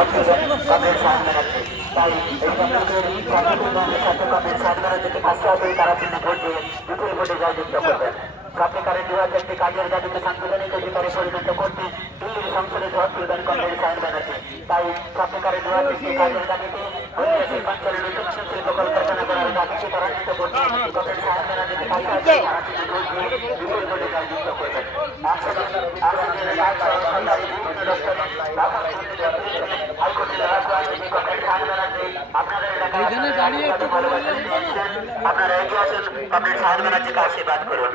Comrade সাহেব ব্যানার্জি তাই এই কমরেডের ছাত্রদের সাহেব ব্যানার্জিকে কাছে হবে তারা কিন্তু ভোট দিয়ে বিপুল ভোটে জয়যুক্ত করবেন সত্যিকারের দু হাজার একটি কাজের দাবিকে সাংবিধানিক অধিকারে পরিণত করতে দিল্লির সংসদে ঝড় তুলবেন কমরেড সাহেব ব্যানার্জি তাই সত্যিকারের দু হাজার একটি কাজের দাবিতে শিল্পাঞ্চলের নতুন শিল্প কলকারখানা করার দাবিকে ত্বরান্বিত করতে কমরেড সাহেব ব্যানার্জিকে কাছে আসবে তারা কিন্তু ভোট দিয়ে বিপুল ভোটে জয়যুক্ত করবেন আসলে আসলে রাজ্য সরকারি বিভিন্ন দপ্তরে রাখার হাইকোর্টের রাজা কমরেড সাহেব ব্যানার্জি আপনাদের এলাকায় ভালোবাসা দিয়েছেন আপনারা এগিয়ে আসুন আপনার সাহেব ব্যানার্জিকে আশীর্বাদ করুন।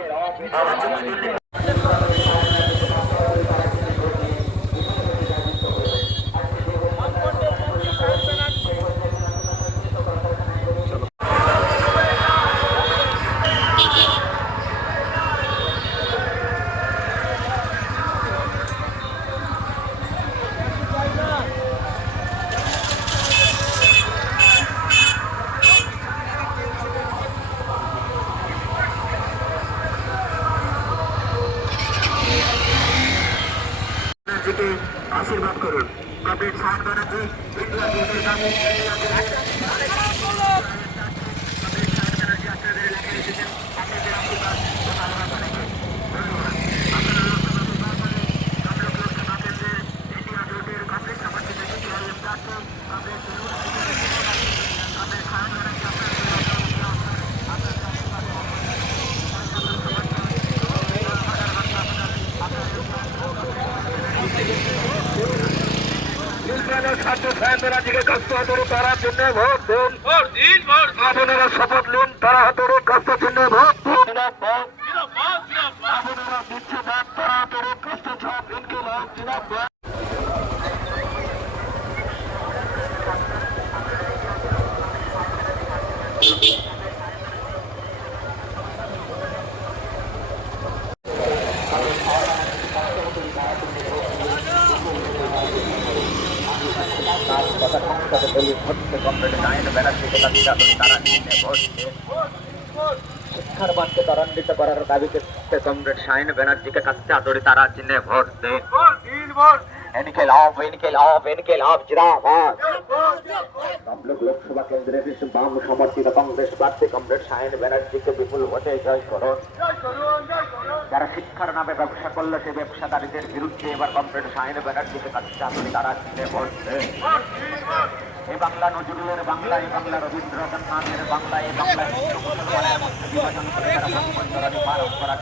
আমার জন্য দিল্লি ব্যানার্জিকে আশীর্বাদ করুন কমরেড সাহেব ছাত্র সাহেব ব্যানার্জিকে কষ্ট হাতরে তারা চিহ্ন ভোট দিন। আপনারা শপথ নিন তারা হাতরে কষ্ট চিহ্ন ভোট দিন। আপনারা দিচ্ছে ভোট তারা হাতরে কষ্ট ছাপ ইনকিলাব জিন্দাবাদ শিক্ষার মানকে ত্বরান্বিত করার দাবিতে কমরেড শাহিন ব্যানার্জিকে কাছে আদরে তারা চিহ্নে ভোট দিন ভোট ইনকিলাব ইনকিলাব ইনকিলাব জিন্দাবাদ। তমলুক লোকসভা কেন্দ্রের বাম সমর্থিত কংগ্রেস প্রার্থী কমরেড শাহিন ব্যানার্জিকে বিপুল ভোটে জয় করুন জয় করুন জয় করুন। যারা শিক্ষার নামে ব্যবসা করলে সে ব্যবসাদারীদের বিরুদ্ধে এবার কমরেড শাহিন ব্যানার্জিকে কাছে চাকরি তারা ভোট এই বাংলা নজরুলের বাংলা, এই বাংলা রবীন্দ্রনাথের বাংলা, এই বাংলা